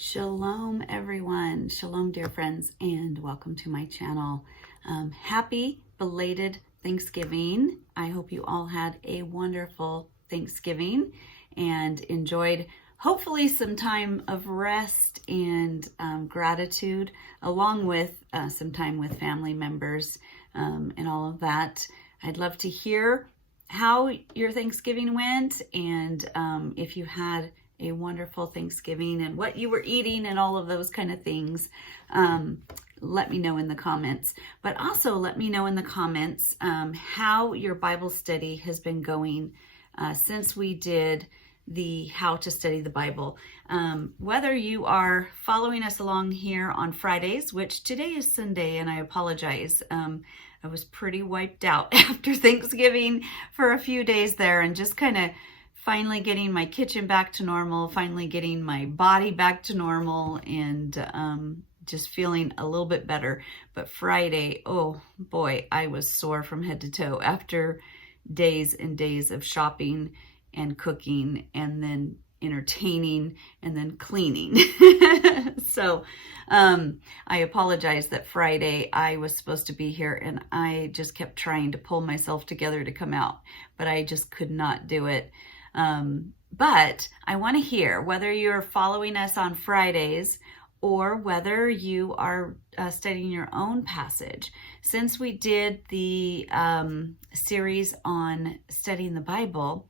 Shalom, everyone. Shalom, dear friends, and welcome to my channel. Happy belated Thanksgiving. I hope you all had a wonderful Thanksgiving and enjoyed hopefully some time of rest and gratitude, along with some time with family members and all of that. I'd love to hear how your Thanksgiving went and if you had a wonderful Thanksgiving and what you were eating and all of those kind of things. Let me know in the comments. But also let me know in the comments how your Bible study has been going since we did the How to Study the Bible. Whether you are following us along here on Fridays, which today is Sunday, and I apologize. I was pretty wiped out after Thanksgiving for a few days there and just kind of finally getting my kitchen back to normal, finally getting my body back to normal, and just feeling a little bit better. But Friday, oh boy, I was sore from head to toe after days and days of shopping and cooking and then entertaining and then cleaning. So I apologize that Friday I was supposed to be here and I just kept trying to pull myself together to come out, but I just could not do it. But I want to hear whether you're following us on Fridays or whether you are studying your own passage. Since we did the series on studying the Bible,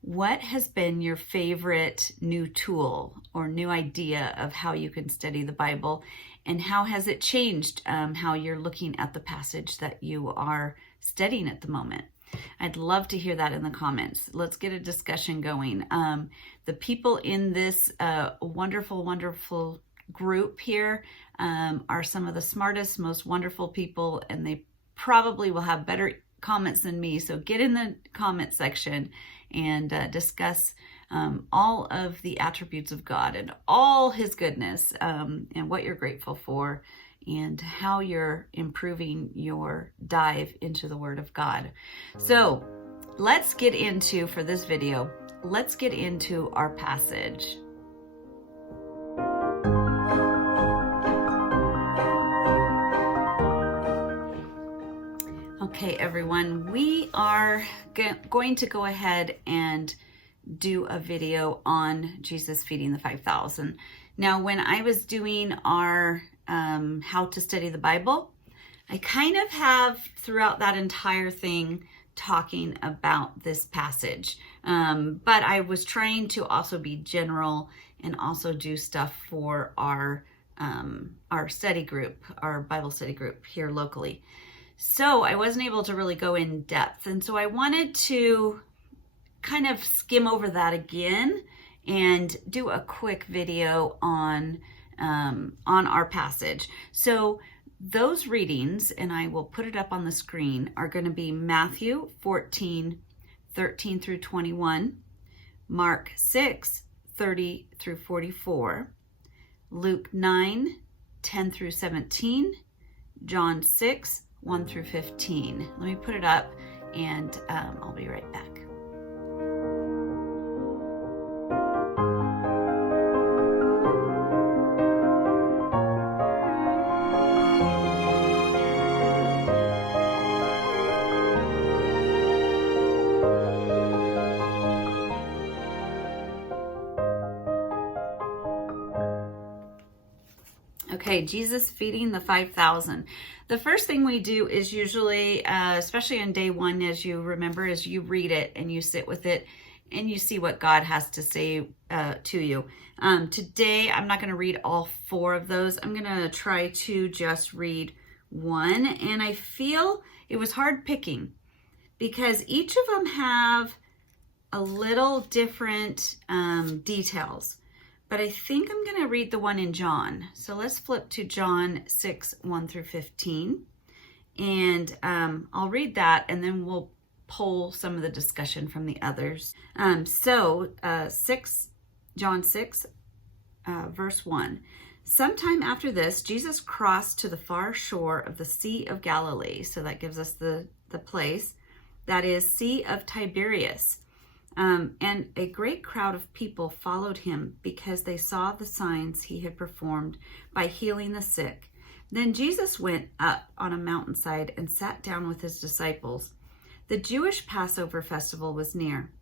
what has been your favorite new tool or new idea of how you can study the Bible, and how has it changed how you're looking at the passage that you are studying at the moment? I'd love to hear that in the comments. Let's get a discussion going. The people in this wonderful group here are some of the smartest, most wonderful people, and they probably will have better comments than me. So get in the comment section and discuss all of the attributes of God and all His goodness and what you're grateful for, and how you're improving your dive into the Word of God. So let's get into, for this video, let's get into our passage. Okay, everyone, we are going to go ahead and do a video on Jesus feeding the 5,000. Now, when I was doing our How to Study the Bible, I kind of have throughout that entire thing talking about this passage, but I was trying to also be general and also do stuff for our study group, our Bible study group here locally. So I wasn't able to really go in depth, and so I wanted to kind of skim over that again and do a quick video on our passage. So those readings, and I will put it up on the screen, are going to be Matthew 14:13 through 21, Mark 6:30 through 44, Luke 9:10 through 17, John 6:1 through 15. Let me put it up and I'll be right back. Okay, Jesus feeding the 5,000. The first thing we do is usually, especially on day one, as you remember, is you read it and you sit with it and you see what God has to say to you. Today, I'm not going to read all 4 of those. I'm going to try to just read one. And I feel it was hard picking because each of them have a little different details. But I think I'm going to read the one in John. So let's flip to John 6:1 through 15. And I'll read that and then we'll pull some of the discussion from the others. John 6, verse 1. Sometime after this, Jesus crossed to the far shore of the Sea of Galilee. So that gives us the place. That is Sea of Tiberias. And a great crowd of people followed him because they saw the signs he had performed by healing the sick. Then Jesus went up on a mountainside and sat down with his disciples. The Jewish Passover festival was near.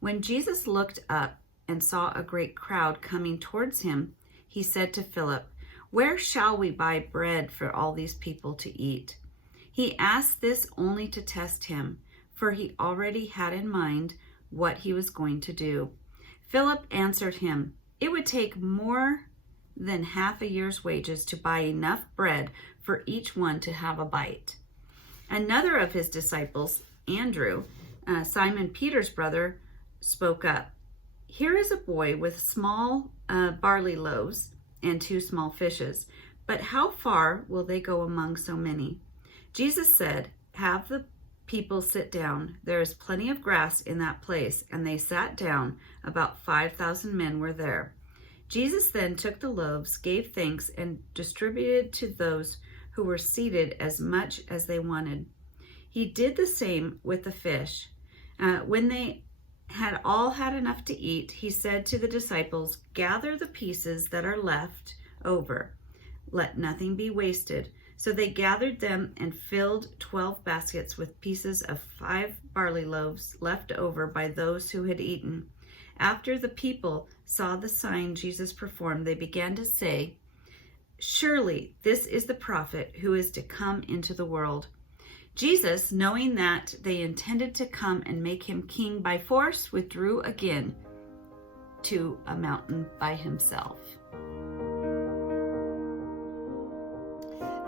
When Jesus looked up and saw a great crowd coming towards him, he said to Philip, "Where shall we buy bread for all these people to eat?" He asked this only to test him, for he already had in mind what he was going to do. Philip answered him, "It would take more than half a year's wages to buy enough bread for each one to have a bite." Another of his disciples, Andrew, Simon Peter's brother, spoke up. "Here is a boy with small barley loaves and 2 small fishes, but how far will they go among so many?" Jesus said, "Have the people sit down. There is plenty of grass in that place." And they sat down. About 5,000 men were there. Jesus then took the loaves, gave thanks, and distributed to those who were seated as much as they wanted. He did the same with the fish. When they had all had enough to eat, he said to the disciples, "Gather the pieces that are left over. Let nothing be wasted." So they gathered them and filled 12 baskets with pieces of 5 barley loaves left over by those who had eaten. After the people saw the sign Jesus performed, they began to say, "Surely this is the prophet who is to come into the world." Jesus, knowing that they intended to come and make him king by force, withdrew again to a mountain by himself.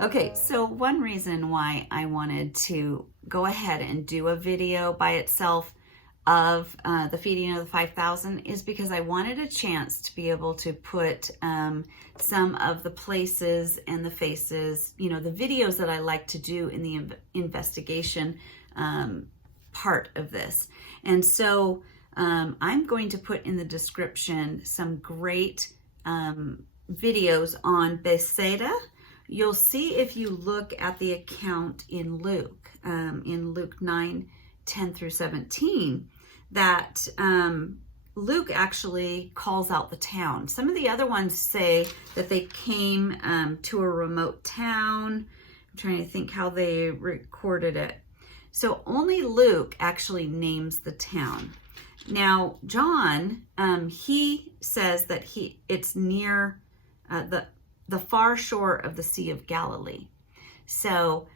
Okay, so one reason why I wanted to go ahead and do a video by itself of the feeding of the 5,000 is because I wanted a chance to be able to put some of the places and the faces, the videos that I like to do in the investigation part of this. And so I'm going to put in the description some great videos on Bethsaida. You'll see if you look at the account in Luke 9:10 through 17, that Luke actually calls out the town. Some of the other ones say that they came to a remote town. I'm trying to think how they recorded it. So only Luke actually names the town. Now, John, he says that it's near the far shore of the Sea of Galilee. So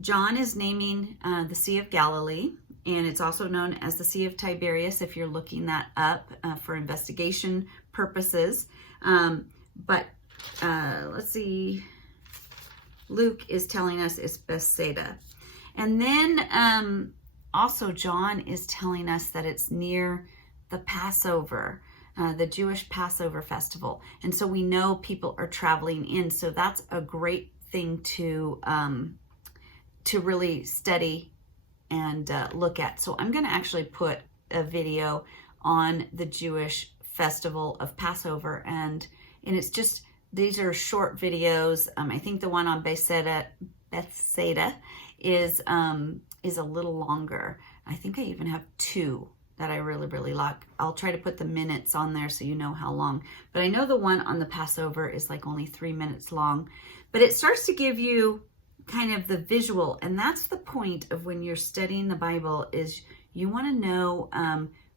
John is naming the Sea of Galilee, and it's also known as the Sea of Tiberias if you're looking that up for investigation purposes. But let's see, Luke is telling us it's Bethsaida. And then also John is telling us that it's near the Passover, the Jewish Passover festival. And so we know people are traveling in. So that's a great thing to really study and look at. So I'm going to actually put a video on the Jewish festival of Passover. And it's just, these are short videos. I think the one on Bethsaida is a little longer. I think I even have 2 that I really like. I'll try to put the minutes on there so you know how long. But I know the one on the Passover is like only 3 minutes long. But it starts to give you kind of the visual, and that's the point of when you're studying the Bible, is you want to know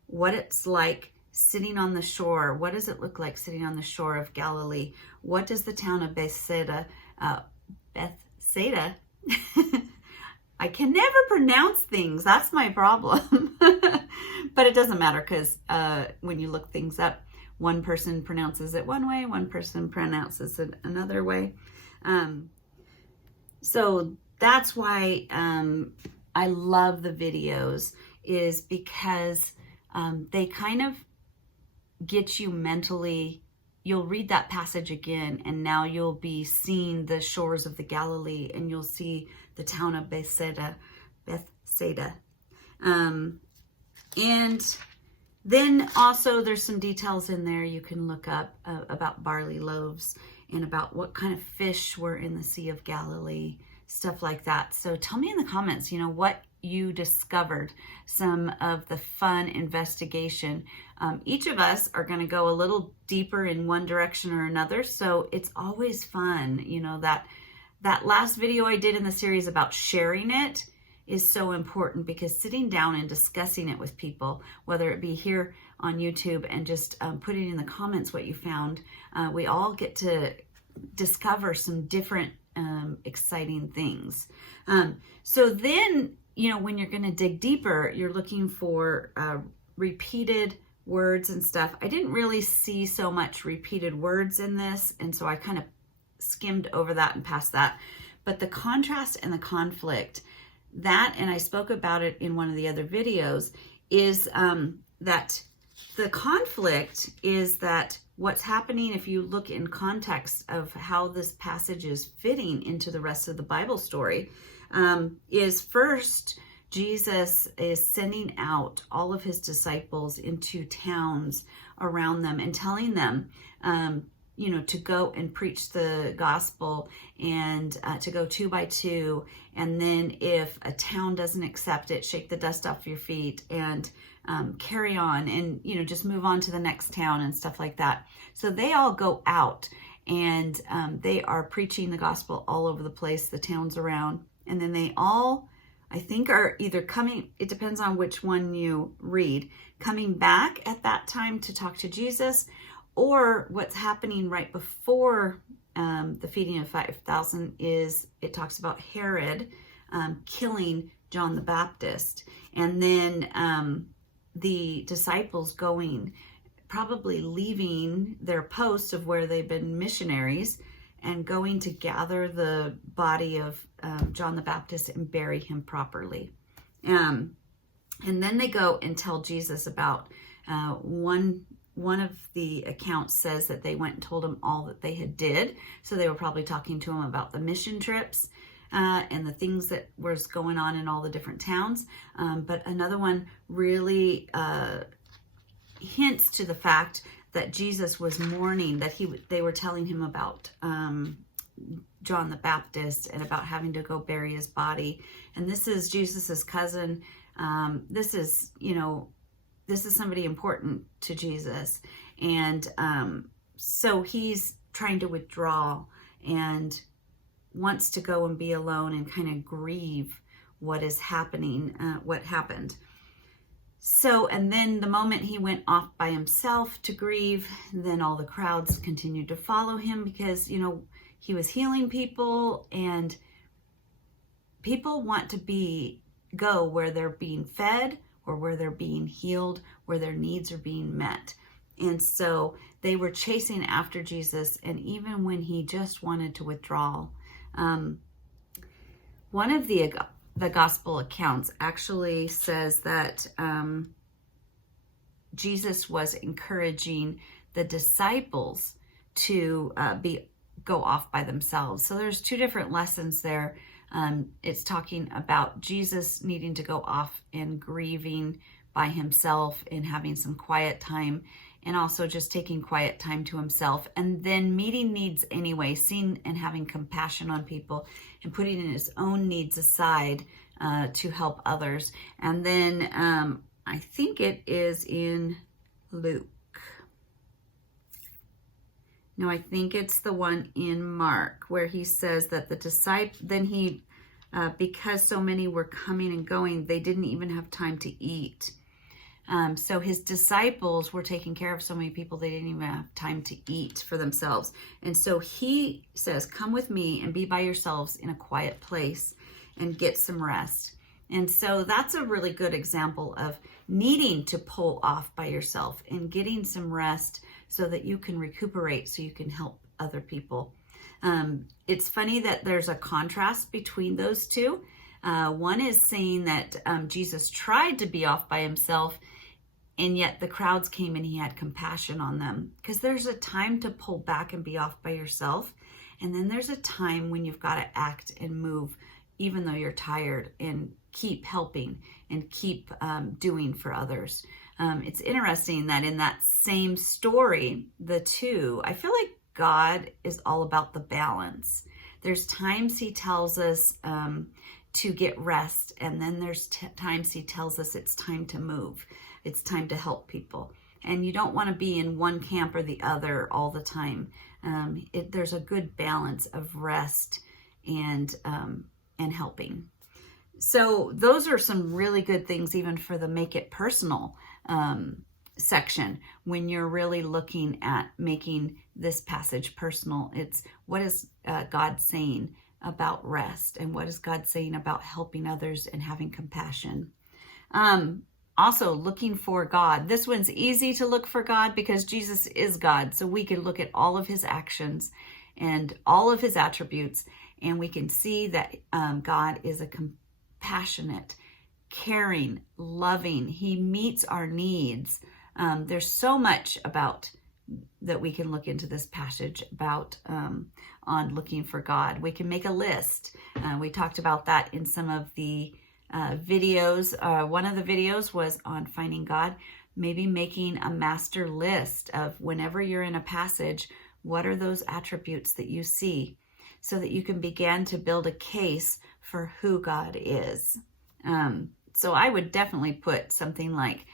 what it's like sitting on the shore. What does it look like sitting on the shore of Galilee? What does the town of Bethsaida, I can never pronounce things. That's my problem. But it doesn't matter, because when you look things up, one person pronounces it one way, one person pronounces it another way. So that's why I love the videos, is because they kind of get you mentally. You'll read that passage again, and now you'll be seeing the shores of the Galilee, and you'll see the town of Bethsaida. And then also there's some details in there you can look up about barley loaves and about what kind of fish were in the Sea of Galilee. stuff like that. So tell me in the comments, what you discovered, some of the fun investigation. Each of us are going to go a little deeper in one direction or another. So it's always fun, that last video I did in the series about sharing it is so important, because sitting down and discussing it with people, whether it be here on YouTube and just putting in the comments what you found, we all get to discover some different exciting things. So then, when you're going to dig deeper, you're looking for repeated words and stuff. I didn't really see so much repeated words in this, and so I kind of skimmed over that and past that. But the contrast and the conflict, that, and I spoke about it in one of the other videos, is that the conflict is that what's happening, if you look in context of how this passage is fitting into the rest of the Bible story, is first, Jesus is sending out all of his disciples into towns around them and telling them, to go and preach the gospel, and to go 2 by 2. And then if a town doesn't accept it, shake the dust off your feet and carry on, and, just move on to the next town and stuff like that. So they all go out, and they are preaching the gospel all over the place, the towns around. And then they all, I think, are either coming, it depends on which one you read, coming back at that time to talk to Jesus, or what's happening right before the feeding of 5,000 is, it talks about Herod killing John the Baptist, and then the disciples going, probably leaving their post of where they've been missionaries, and going to gather the body of John the Baptist and bury him properly. And then they go and tell Jesus about one of the accounts says that they went and told him all that they had did. So they were probably talking to him about the mission trips and the things that was going on in all the different towns. But another one really hints to the fact that Jesus was mourning, that they were telling him about John the Baptist and about having to go bury his body. And this is Jesus's cousin. This is somebody important to Jesus. And so he's trying to withdraw and wants to go and be alone and kind of grieve what is happening, what happened. So, and then the moment he went off by himself to grieve, then all the crowds continued to follow him, because, he was healing people, and people want to go where they're being fed, or where they're being healed, where their needs are being met. And so they were chasing after Jesus, and even when he just wanted to withdraw. One of the gospel accounts actually says that Jesus was encouraging the disciples to go off by themselves. So there's 2 different lessons there. It's talking about Jesus needing to go off and grieving by himself and having some quiet time, and also just taking quiet time to himself, and then meeting needs anyway, seeing and having compassion on people, and putting in his own needs aside to help others. And then I think it is in Luke. No, I think it's the one in Mark, where he says that the disciples, then he, because so many were coming and going, they didn't even have time to eat. So his disciples were taking care of so many people, they didn't even have time to eat for themselves. And so he says, come with me and be by yourselves in a quiet place and get some rest. And so that's a really good example of needing to pull off by yourself and getting some rest so that you can recuperate, so you can help other people. It's funny that there's a contrast between those two. One is saying that Jesus tried to be off by himself, and yet the crowds came and he had compassion on them. Because there's a time to pull back and be off by yourself. And then there's a time when you've got to act and move, even though you're tired, and keep helping and keep doing for others. It's interesting that in that same story, the two, I feel like God is all about the balance. There's times he tells us to get rest, and then there's times he tells us it's time to move. It's time to help people. And you don't want to be in one camp or the other all the time. There's a good balance of rest and helping. So those are some really good things, even for the Make It Personal section, when you're really looking at making this passage personal. It's what is God saying about rest, and what is God saying about helping others and having compassion. Also, looking for God. This one's easy to look for God because Jesus is God. So we can look at all of his actions and all of his attributes, and we can see that God is a compassionate, caring, loving. He meets our needs. There's so much about that we can look into this passage about on looking for God. We can make a list. We talked about that in some of the videos. One of the videos was on finding God, maybe making a master list of whenever you're in a passage, what are those attributes that you see, so that you can begin to build a case for who God is. So I would definitely put something like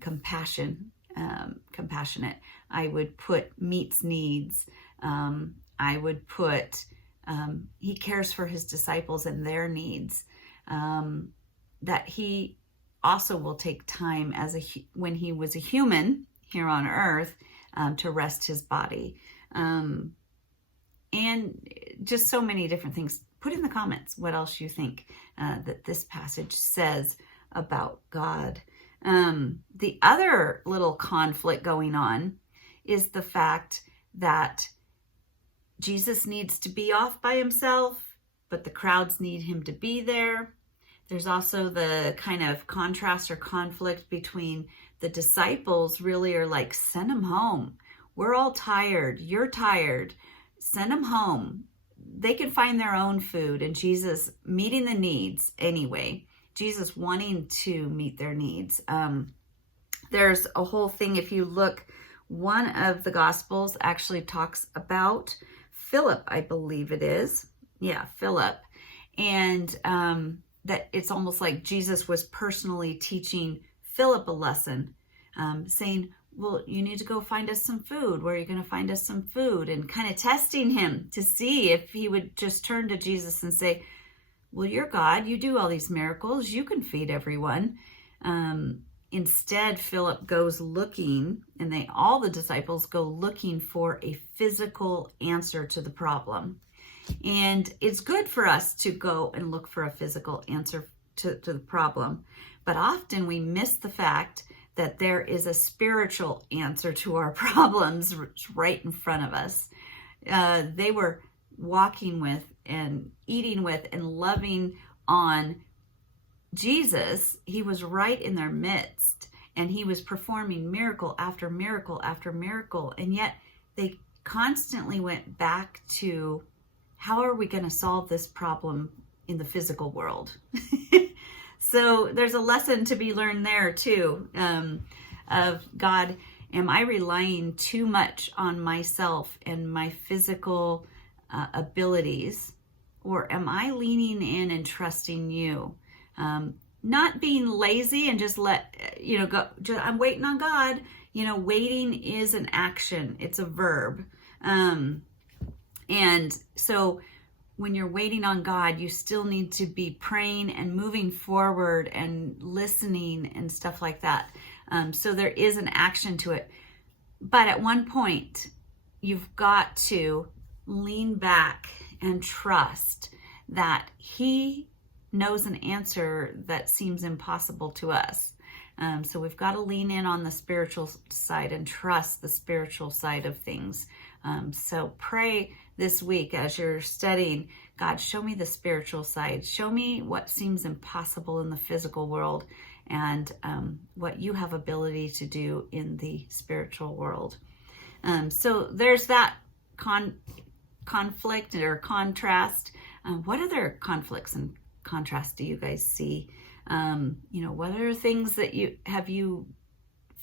compassionate. I would put meets needs. I would put he cares for his disciples and their needs. That he also will take time when he was a human here on earth to rest his body. And just so many different things. Put in the comments what else you think that this passage says about God. The other little conflict going on is the fact that Jesus needs to be off by himself, but the crowds need him to be there. There's also the kind of contrast or conflict between the disciples really are like, send them home. We're all tired. You're tired. Send them home. They can find their own food. And Jesus meeting the needs anyway. Jesus wanting to meet their needs. There's a whole thing, if you look, one of the Gospels actually talks about Philip, I believe it is. Yeah, Philip. And that it's almost like Jesus was personally teaching Philip a lesson, saying, well, you need to go find us some food. Where are you going to find us some food? And kind of testing him to see if he would just turn to Jesus and say, well, you're God. You do all these miracles. You can feed everyone. Instead, Philip goes looking, and all the disciples go looking for a physical answer to the problem. And it's good for us to go and look for a physical answer to the problem. But often we miss the fact that there is a spiritual answer to our problems right in front of us. They were walking with and eating with and loving on Jesus. He was right in their midst, and he was performing miracle after miracle after miracle. And yet they constantly went back to, how are we going to solve this problem in the physical world? So there's a lesson to be learned there too, of God, am I relying too much on myself and my physical abilities, or am I leaning in and trusting you? Not being lazy and just go, I'm waiting on God. Waiting is an action. It's a verb. And so when you're waiting on God, you still need to be praying and moving forward and listening and stuff like that. So there is an action to it. But at one point, you've got to lean back and trust that he knows an answer that seems impossible to us. So we've got to lean in on the spiritual side and trust the spiritual side of things. So pray this week as you're studying, God, show me the spiritual side. Show me what seems impossible in the physical world, and what you have ability to do in the spiritual world. So there's that conflict or contrast. What other conflicts and contrasts do you guys see? What are things that you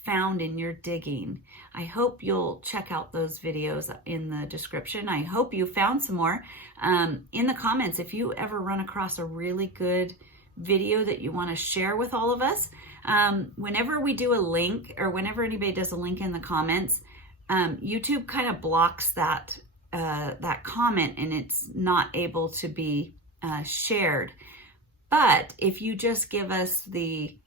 found in your digging. I hope you'll check out those videos in the description. I hope you found some more. In the comments, if you ever run across a really good video that you want to share with all of us, whenever we do a link, or whenever anybody does a link in the comments, YouTube kind of blocks that comment, and it's not able to be shared. But if you just give us the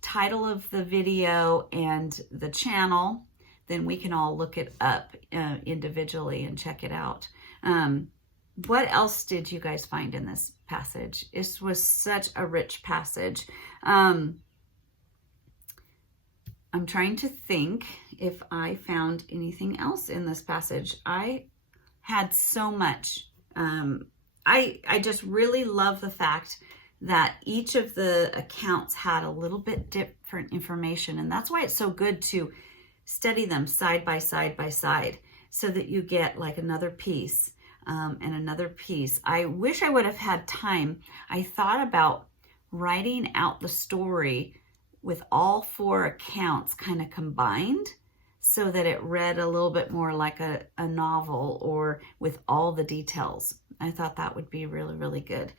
title of the video and the channel, then we can all look it up individually and check it out. What else did you guys find in this passage? This was such a rich passage. I'm trying to think if I found anything else in this passage. I had so much. I just really love the fact that each of the accounts had a little bit different information, and that's why it's so good to study them side by side, so that you get like another piece and another piece. I wish I would have had time. I thought about writing out the story with all 4 accounts kind of combined, so that it read a little bit more like a novel, or with all the details. I thought that would be really, really good.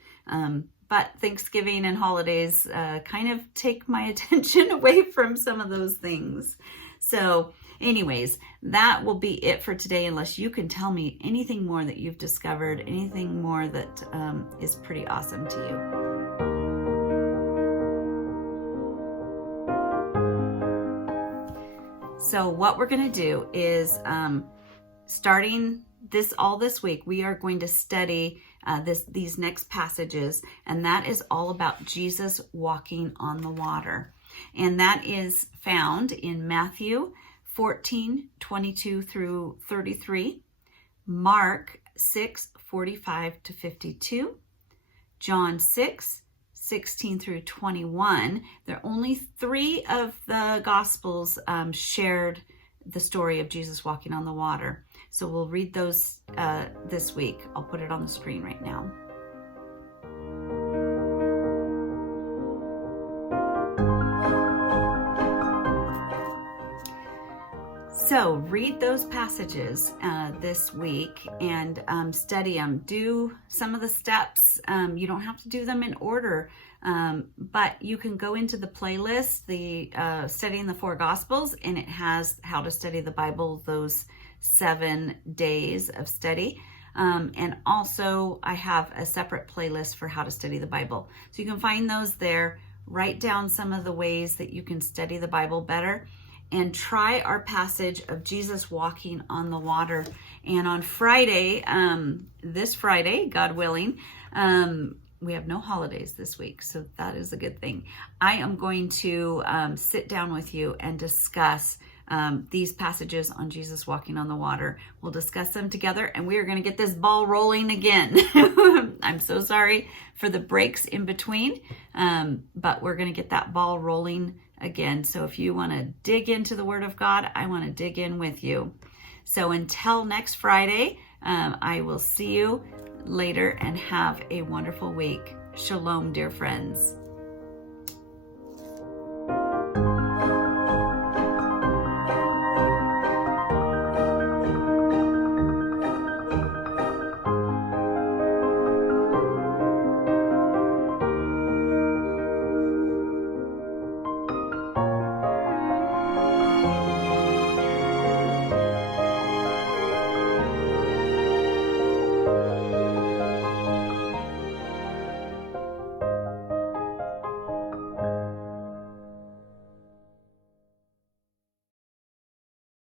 But Thanksgiving and holidays kind of take my attention away from some of those things. So anyways, that will be it for today, unless you can tell me anything more that you've discovered, anything more that is pretty awesome to you. So what we're going to do is, starting this week, we are going to study these next passages, and that is all about Jesus walking on the water. And that is found in Matthew 14:22 through 33, Mark 6:45-52, John 6:16 through 21. There are only 3 of the Gospels shared the story of Jesus walking on the water. So we'll read those this week. I'll put it on the screen right now. So read those passages this week and study them. Do some of the steps. You don't have to do them in order, but you can go into the playlist, the Studying the 4 Gospels, and it has how to study the Bible, those 7 days of study. And also I have a separate playlist for how to study the Bible. So you can find those there. Write down some of the ways that you can study the Bible better, and try our passage of Jesus walking on the water. And on Friday, this Friday, God willing, we have no holidays this week, so that is a good thing. I am going to sit down with you and discuss these passages on Jesus walking on the water. We'll discuss them together, and we are going to get this ball rolling again. I'm so sorry for the breaks in between, but we're going to get that ball rolling again. So if you want to dig into the Word of God, I want to dig in with you. So until next Friday, I will see you later, and have a wonderful week. Shalom, dear friends.